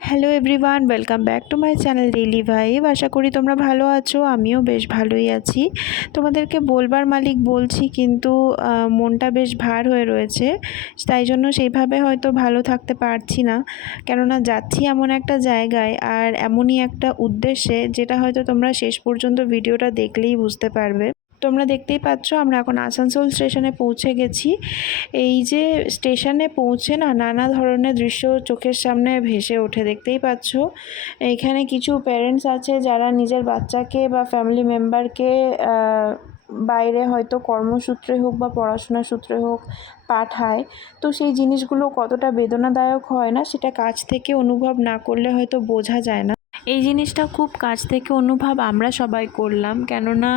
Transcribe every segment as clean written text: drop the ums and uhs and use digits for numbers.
Hello everyone, welcome back to my channel daily vibe. আশা করি তোমরা ভালো আছো, আমিও বেশ ভালোই আছি। তোমাদেরকে বলবার মালিক বলছি, কিন্তু মনটা বেশ ভার হয়ে রয়েছে, তাই জন্য সেইভাবে হয়তো ভালো থাকতে পারছি না। কেননা যাচ্ছি এমন একটা জায়গায় আর এমনই একটা উদ্দেশ্যে, যেটা হয়তো তোমরা শেষ পর্যন্ত ভিডিওটা দেখলেই বুঝতে পারবে। তোমরা দেখতেই পাচ্ছ আমরা এখন আসানসোল স্টেশনে পৌঁছে গেছি। এই যে স্টেশনে পৌঁছে নানা ধরনের দৃশ্য চোখের সামনে ভেসে ওঠে, দেখতেই পাচ্ছ। এখানে কিছু প্যারেন্টস আছে যারা নিজের বাচ্চাকে বা ফ্যামিলি মেম্বারকে বাইরে হয়তো কর্মসূত্রে হোক বা পড়াশোনার সূত্রে হোক পাঠায়। তো সেই জিনিসগুলো কতটা বেদনাদায়ক হয় না, সেটা কাছ থেকে অনুভব না করলে হয়তো বোঝা যায় না। এই জিনিসটা খুব কাছ থেকে অনুভব আমরা সবাই করলাম, কেননা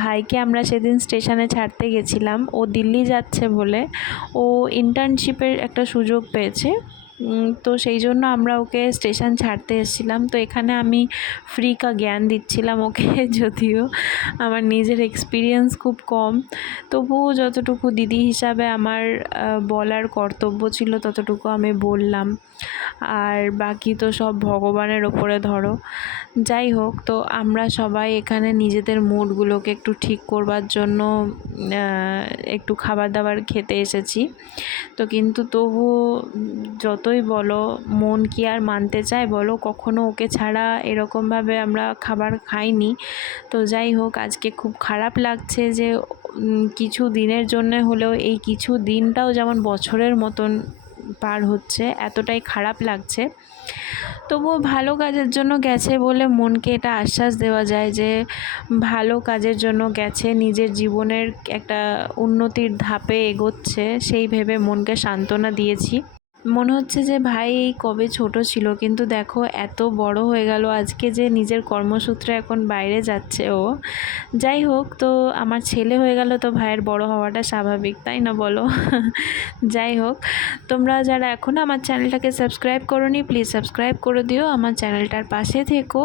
ভাইকে আমরা সেদিন স্টেশনে ছাড়তে গেছিলাম। ও দিল্লি যাচ্ছে বলে ও ইন্টার্নশিপের একটা সুযোগ পেয়েছে, তো সেই জন্য আমরা ওকে স্টেশন ছাড়তে এসেছিলাম। তো এখানে আমি ফ্রি কা জ্ঞান দিচ্ছিলাম ওকে যদিও আমার নিজের এক্সপিরিয়েন্স খুব কম, তবুও যতটুকু দিদি হিসাবে আমার বলার কর্তব্য ছিল ততটুকু আমি বললাম। আর বাকি তো সব ভগবানের ওপরে ধরো। যাই হোক, তো আমরা সবাই এখানে নিজেদের মুডগুলোকে একটু ঠিক করবার জন্য একটু খাবার দাবার খেতে এসেছি। তো কিন্তু তবুও যতই বলো, মন কি আর মানতে চায় বলো? কখনো ওকে ছাড়া এরকমভাবে আমরা খাবার খাইনি। তো যাই হোক, আজকে খুব খারাপ লাগছে যে কিছু দিনের জন্য হলেও এই কিছু দিনটাও যেমন বছরের মতন পার হচ্ছে, এতটাই খারাপ লাগছে। তবুও ভালো কাজের জন্য গেছে বলে মনকে এটা আশ্বাস দেওয়া যায় যে ভালো কাজের জন্য গেছে, নিজের জীবনের একটা উন্নতির ধাপে এগোচ্ছে, সেই ভেবে মনকে সান্ত্বনা দিয়েছি। মনে হচ্ছে যে ভাই এই কবে ছোট ছিল, কিন্তু দেখো এত বড় হয়ে গেল আজকে, যে নিজের কর্মসূত্রে এখন বাইরে যাচ্ছে ও। যাই হোক, তো আমার ছেলে হয়ে গেল, তো ভাইয়ের বড় হওয়াটা স্বাভাবিক, তাই না বলো? যাই হোক, তোমরা যারা এখনও আমার চ্যানেলটাকে সাবস্ক্রাইব করোনি, প্লিজ সাবস্ক্রাইব করে দিও, আমার চ্যানেলটার পাশে থেকো,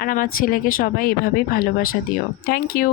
আর আমার ছেলেকে সবাই এভাবেই ভালোবাসা দিও। Thank you.